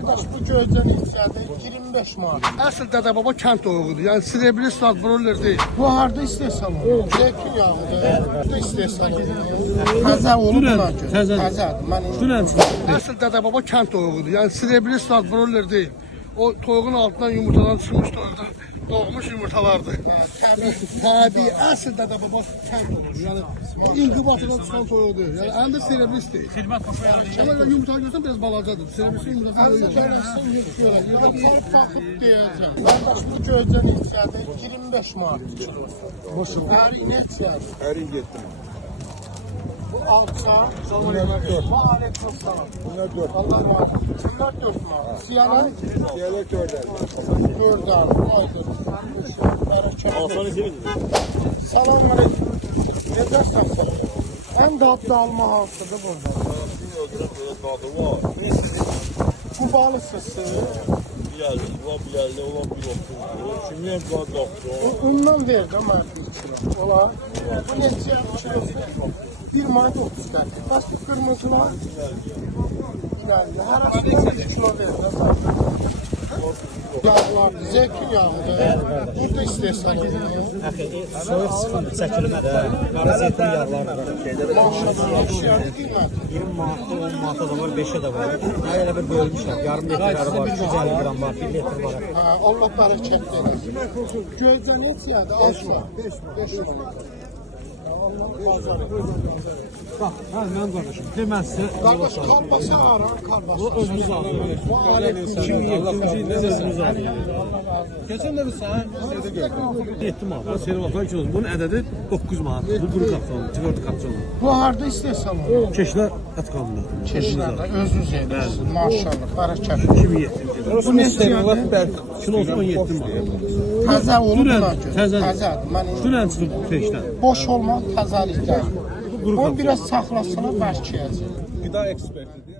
Kardeş bu gözden içeride 25 manat. Asıl Dede Baba kent toyuğudur. Yani Srebri Stad broiler değil. Bu harda istehsal olur. Zeytin yağıdır. Bu istehsal olur. Təzə olur buna göre. Təzədir. Asıl Dede Baba kent toyuğudur. Yani Srebri Stad broiler değil. O toyuğun altından yumurtadan çıkmış toyuğdan doğmuş yumurtalardı. Tabii asıl Dede Baba kent olur. Yani o inkubatordan çıkan toyuğu değil. Yani anda Srebri değil. Ama öyle yumurta görsen biraz balacadır. Srebri yumurtası yok. Çok takıp diyeceğim. Kardeş bu gözden içeride 25 manat kilosu. Ərin et yani. Ərin getdim. Bu alça. Bu aleyküm salam. Bunlar 4. Allah razı olsun. Bunlar 4 manat. Siyalar? Siyalar 4'er. 4 aydır. Bereketli. Salam aleyküm. Necəsən salam? Ən dadlı alma hansıdır burada? Bu balı sısı. Kimden var? Ondan verdim mən 1 kilo. Olar. Bu neçə kilosu? 1 manat 30 qəpik. Bax qırmızılar. Yəni hər asıdan 1 kilo verdim. Yağlar, zeytin yağıdır. Burada istehsal edilir. Soyuq sıxıntı çəkilmədə, qara zeytin yağları var. Maşallah, şəhəri qiyməti. 20 manatda, 10 manatda da var, 5'e də var. Nə elə bir bölmüşlər, yarım litrləri var, 250 qram var, 1 litr var. Allah bərəkət versin. Gözdən heç yerde asla. 5 manat. Bax, mən qardaşım, demən sizə Qardaş, kalbasa aran, kalbasa. bu özümüz alırıq. Bu aleyküm. 2007-ci ildə özümüz alırıq. Keçən də biz sənə şeydə gördük. 7 manat. Bu seri vaxtlar 2 olsun. Bunun ədədi 9 manat. Bu quru kapçalı, tüvörtü kapçalı. Bu harda istehsal olur? Keşlər ət qanunda. Keşlərdə özünüz edirsiniz. Maşallah, bərəkət. 2007-ci ildə. Bu neçə yəni? Kilosu 17 manat. Təzə olur buna Dünən, görə. təzədir. Təzədir. Mən Dünən çıxıb peşdən. boş olmaq təzəlikdən. Quru Onu kapçalı. biraz saxlasana bərkiyəcək. Qida ekspertidir.